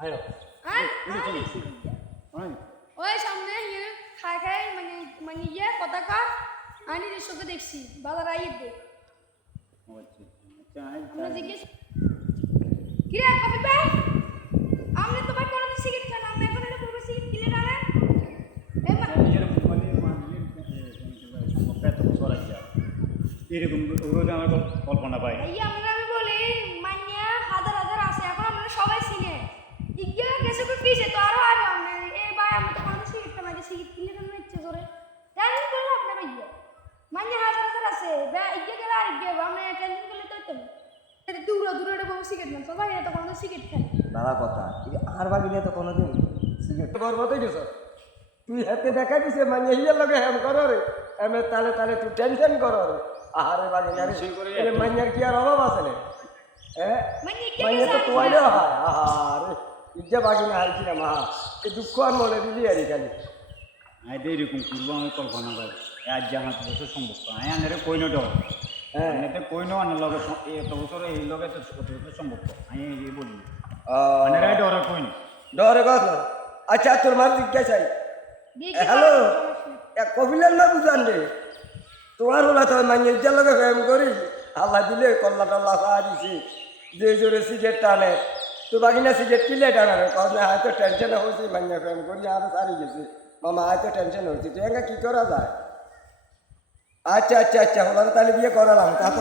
আয়ো ওই সামনে খাই খাই মানে ইয়ে কথা কর আমি নিজের চোখে দেখছি বাবা রাইয়ে দে আমরা জিজ্ঞেস কিরে কফি ভাই আপনি তো ভাই কোন সিগারেট খান আপনি এখন এটা পুরো সিগারেট কিনে রাখেন এরকম রোজ আমার কল্পনা পাই এই আমি বলি মাইয়া হাজার হাজার আছে এখন আমরা সবাই চিনে ইজ্ঞা গেছে কো পিছে তো আরো আরো আমরা এই ভাই আমি তো কোন সিগারেট খান আগে সিগারেট কিনে রাখতে ইচ্ছে করে টেনশন করলে আপনি ভাইয়া মাইয়া হাজার হাজার আছে ভাই ইজ্ঞা গেলে আর ইজ্ঞা আমরা টেনশন করলে তো তো এটা দূরে দূরে বসে সিগারেট না সবাই এটা কোন সিগারেট খায় বাবা কথা আর ভাবি নিয়ে তো কোনোদিন সিগারেট বরবতই গেছ তুই হাতে দেখা দিছে মানে ইয়ের লগে হেম করো রে এমে তালে তালে তুই টেনশন করো রে আহারে বাগি না রে মাইয়ার কি আর অভাব আছে রে হ্যাঁ মাইয়া তো তোয়াইলে হয় আহারে ইজ্জা বাগি না হাইছি না মা এই দুঃখ আর মনে দিলি আর খালি আমি তো এরকম করবো আমি কল্পনা পাই আজ যে আমার বছর সম্ভব আমি আনারে কইনো ডর হ্যাঁ এতে কইনো আনার লগে এত বছর এই লগে তো কত বছর সম্ভব আমি এই বলি আনারে ডর কইনো ডরে কথা আচ্ছা তোর মার জিজ্ঞাসাই হ্যালো এক কবিলের না বুঝান রে তোমার হলা তো মাইয়া ইজ্জার লগে ফেম করি আল্লাহ দিলে কল্লা টল্লা খাওয়া দিছি যে জোরে সিগারেট টানে তো বাগিনা সিগারেট কিলে টানে কখন হয়তো টেনশন হয়েছি মাইয়া ফেম করি আরো সারি গেছি মামা হয়তো টেনশন হয়েছি তো এঙ্গা কি করা যায় আচ্ছা আচ্ছা আচ্ছা ওরা তাহলে বিয়ে করালাম তা তো